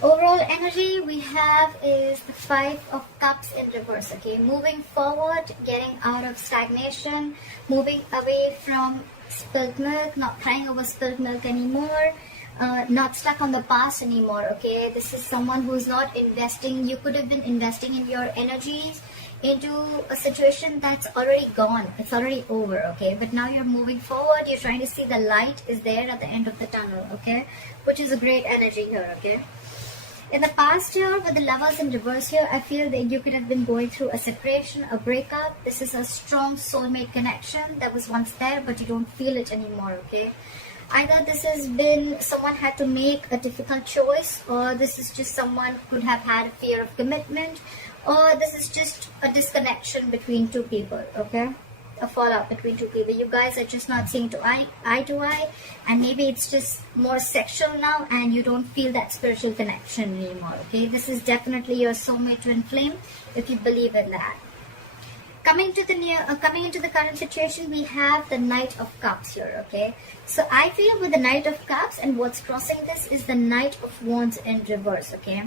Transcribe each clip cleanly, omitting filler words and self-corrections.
Overall energy we have is the Five of Cups in reverse. Okay, moving forward, getting out of stagnation, moving away from spilled milk, not crying over spilled milk anymore, not stuck on the past anymore. Okay, this is someone who's not investing. You could have been investing in your energies into a situation that's already gone. It's already over. Okay, but now you're moving forward. You're trying to see the light is there at the end of the tunnel. Okay, which is a great energy here. Okay, in the past year with the Lovers in reverse here, I feel that you could have been going through a separation, a breakup. This is a strong soulmate connection that was once there, but you don't feel it anymore. Okay, either this has been someone had to make a difficult choice, or this is just someone could have had a fear of commitment, or this is just a disconnection between two people. Okay, a fallout between two people. You guys are just not seeing eye to eye, and maybe it's just more sexual now and you don't feel that spiritual connection anymore. Okay, this is definitely your soulmate twin flame if you believe in that. Coming into the current situation, we have the Knight of Cups here. Okay, so I feel with the Knight of Cups, and what's crossing this is the Knight of Wands in reverse. Okay,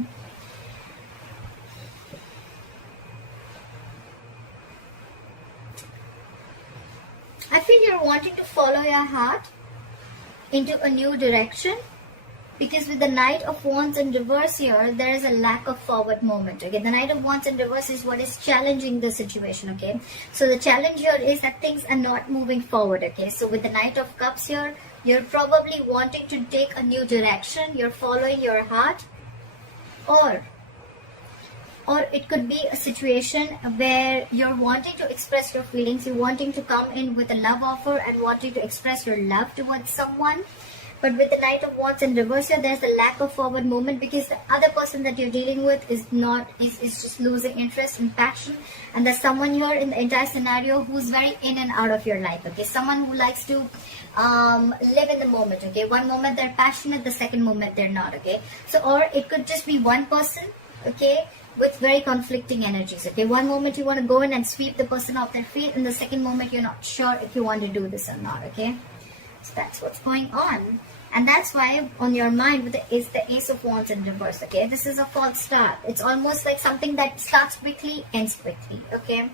I feel you're wanting to follow your heart into a new direction, because with the Knight of Wands in reverse here, there is a lack of forward movement. Okay, the Knight of Wands in reverse is what is challenging the situation. Okay, so the challenge here is that things are not moving forward. Okay, so with the Knight of Cups here, you're probably wanting to take a new direction. You're following your heart, or it could be a situation where you're wanting to express your feelings. You're wanting to come in with a love offer and wanting to express your love towards someone. But with the Knight of Wands in reverse here, there's a lack of forward movement, because the other person that you're dealing with is just losing interest and passion. And there's someone here in the entire scenario who's very in and out of your life. Okay, someone who likes to live in the moment. Okay, one moment they're passionate, the second moment they're not. Okay, so or it could just be one person. Okay, with very conflicting energies. Okay, one moment you want to go in and sweep the person off their feet, and the second moment you're not sure if you want to do this or not. Okay, so that's what's going on, and that's why on your mind is the Ace of Wands in reverse. Okay, this is a false start. It's almost like something that starts quickly, ends quickly. Okay,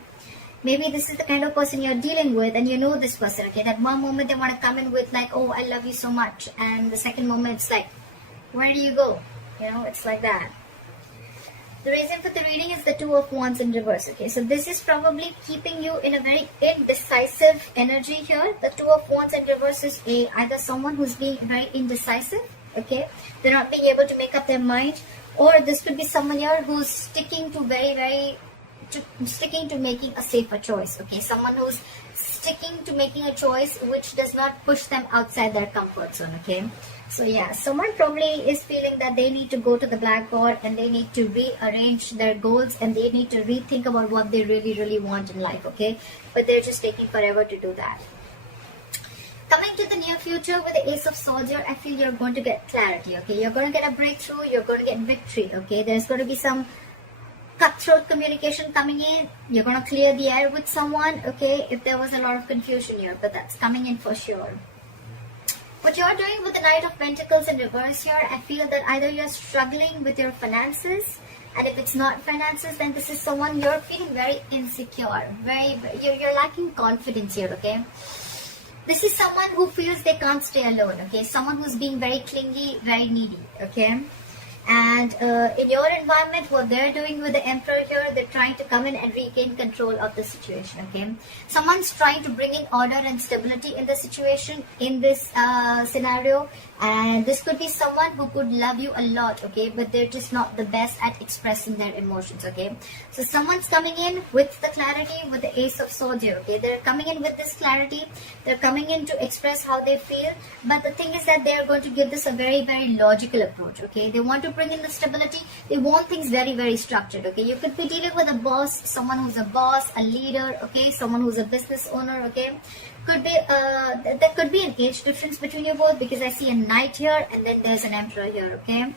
maybe this is the kind of person you're dealing with, and you know this person. Okay, that one moment they want to come in with like, oh, I love you so much, and the second moment it's like, where do you go? You know, it's like that. The reason for the reading is the Two of Wands in reverse. Okay, so this is probably keeping you in a very indecisive energy here. The Two of Wands in reverse is either someone who's being very indecisive. Okay, they're not being able to make up their mind, or this could be someone here who's sticking to making a safer choice. Okay, someone who's sticking to making a choice which does not push them outside their comfort zone. Okay, so yeah, someone probably is feeling that they need to go to the blackboard and they need to rearrange their goals, and they need to rethink about what they really want in life. Okay, but they're just taking forever to do that. Coming to the near future with the Ace of Swords here, I feel you're going to get clarity. Okay, you're going to get a breakthrough, you're going to get victory. Okay, there's going to be some cutthroat communication coming in. You're going to clear the air with someone. Okay, if there was a lot of confusion here, but that's coming in for sure. What you're doing with the Knight of Pentacles in reverse here, I feel that either you're struggling with your finances, and if it's not finances, then this is someone you're feeling very insecure, you're lacking confidence here. Okay, this is someone who feels they can't stay alone. Okay, someone who's being very clingy, very needy. Okay, and in your environment, what they're doing with the Emperor here, they're trying to come in and regain control of the situation. Okay, someone's trying to bring in order and stability in the situation, in this scenario, and this could be someone who could love you a lot. Okay, but they're just not the best at expressing their emotions. Okay, so someone's coming in with the clarity with the Ace of Swords here. Okay, they're coming in with this clarity, they're coming in to express how they feel, but the thing is that they're going to give this a very logical approach. Okay, they want to bring in the stability, they want things very structured. Okay, you could be dealing with a boss, someone who's a boss, a leader. Okay, someone who's a business owner. Okay, could be there could be an age difference between you both, because I see a Knight here and then there's an Emperor here. Okay,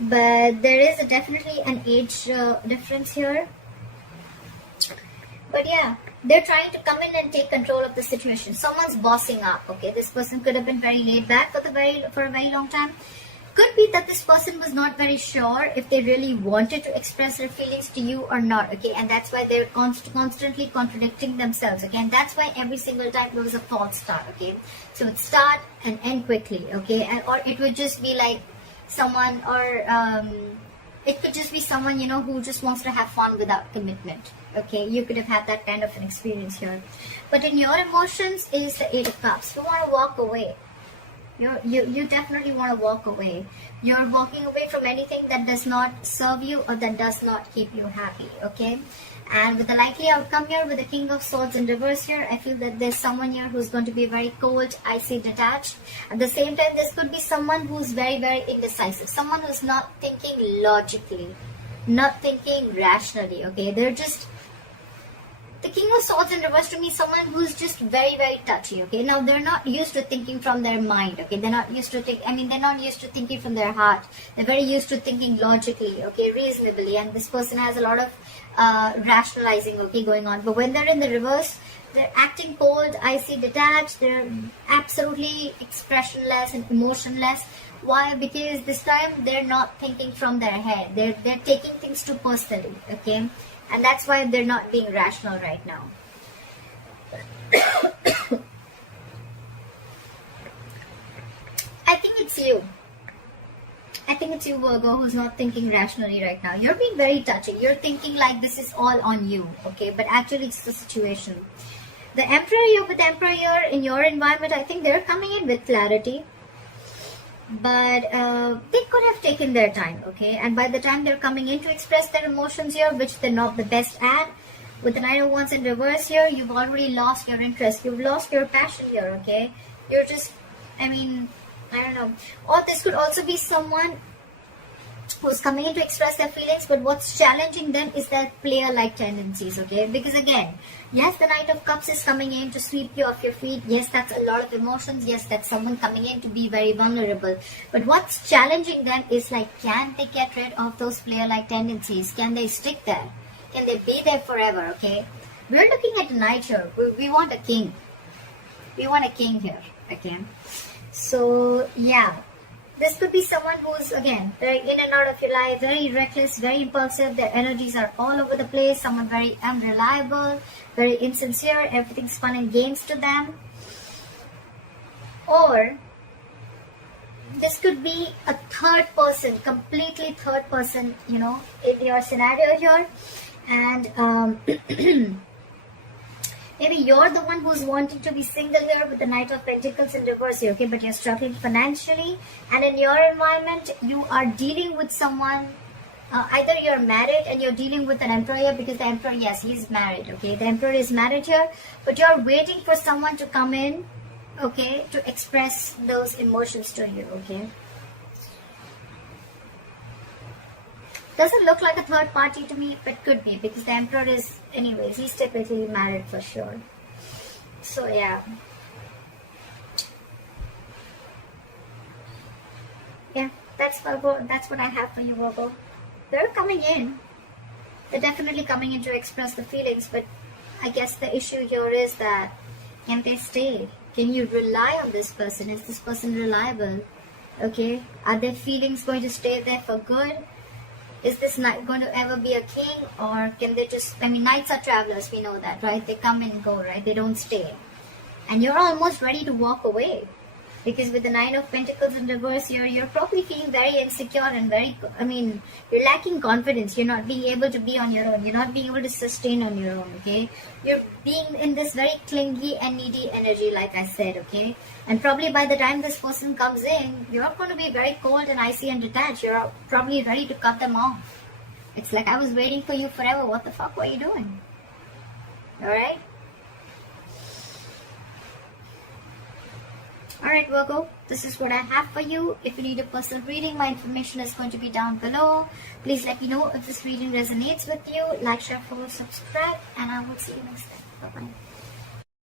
but there is definitely an age difference here. But yeah, they're trying to come in and take control of the situation. Someone's bossing up. Okay, this person could have been very laid back for a very long time. Could be that this person was not very sure if they really wanted to express their feelings to you or not, okay, and that's why they're constantly contradicting themselves, okay, and that's why every single time there was a false start, okay. So it start and end quickly, okay, and or it would just be like someone, or it could just be someone, you know, who just wants to have fun without commitment, okay. You could have had that kind of an experience here. But in your emotions is the Eight of Cups. You want to walk away. You definitely want to walk away. You're walking away from anything that does not serve you or that does not keep you happy, okay. And with the likely outcome here, with the King of Swords in reverse here, I feel that there's someone here who's going to be very cold, icy, detached. At the same time, this could be someone who's very, very indecisive. Someone who's not thinking logically, not thinking rationally, okay. They're just... The King of Swords in reverse to me is someone who's just very, very touchy, okay. Now, they're not used to thinking from their mind, okay. They're not used to they're not used to thinking from their heart. They're very used to thinking logically, okay, reasonably. And this person has a lot of rationalizing, okay, going on. But when they're in the reverse, they're acting cold, icy, detached. They're absolutely expressionless and emotionless. Why? Because this time they're not thinking from their head. They're taking things too personally, okay. And that's why they're not being rational right now. I think it's you. I think it's you, Virgo, who's not thinking rationally right now. You're being very touching. You're thinking like this is all on you, okay? But actually it's the situation. The Emperor here, with the Emperor here in your environment, I think they're coming in with clarity. But they could have taken their time, okay, and by the time they're coming in to express their emotions here, which they're not the best at, with the Nine of Wands in reverse here, you've already lost your interest, you've lost your passion here, okay. You're just, I don't know, or this could also be someone who's coming in to express their feelings, but what's challenging them is their player-like tendencies, okay, because again, yes, the Knight of Cups is coming in to sweep you off your feet. Yes, that's a lot of emotions. Yes, that's someone coming in to be very vulnerable. But what's challenging them is like, can they get rid of those player-like tendencies? Can they stick there? Can they be there forever, okay? We're looking at a knight here. We want a king. We want a king here, okay? So, yeah. This could be someone who's, again, very in and out of your life, very reckless, very impulsive. Their energies are all over the place. Someone very unreliable, very insincere. Everything's fun and games to them. Or this could be a third person, completely third person, you know, in your scenario here. And maybe you're the one who's wanting to be single here with the Knight of Pentacles in reverse here, okay? But you're struggling financially. And in your environment, you are dealing with someone, either you're married and you're dealing with an Emperor here, because the Emperor, yes, he's married, okay? The Emperor is married here, but you're waiting for someone to come in, okay, to express those emotions to you, okay? Doesn't look like a third party to me, but could be, because the Emperor is, anyways, he's typically married for sure. So, yeah. Yeah, that's Virgo. That's what I have for you, Virgo. They're coming in. They're definitely coming in to express the feelings, but I guess the issue here is that, can they stay? Can you rely on this person? Is this person reliable? Okay? Are their feelings going to stay there for good? Is this knight going to ever be a king, or can they just, knights are travelers, we know that, right? They come and go, right? They don't stay. And you're almost ready to walk away. Because with the Nine of Pentacles in reverse here, you're probably feeling very insecure and very, you're lacking confidence. You're not being able to be on your own. You're not being able to sustain on your own, okay? You're being in this very clingy and needy energy, like I said, okay? And probably by the time this person comes in, you're going to be very cold and icy and detached. You're probably ready to cut them off. It's like, I was waiting for you forever. What the fuck were you doing? Alright? Alright, Virgo, this is what I have for you. If you need a personal reading, my information is going to be down below. Please let me know if this reading resonates with you. Like, share, follow, subscribe, and I will see you next time. Bye-bye.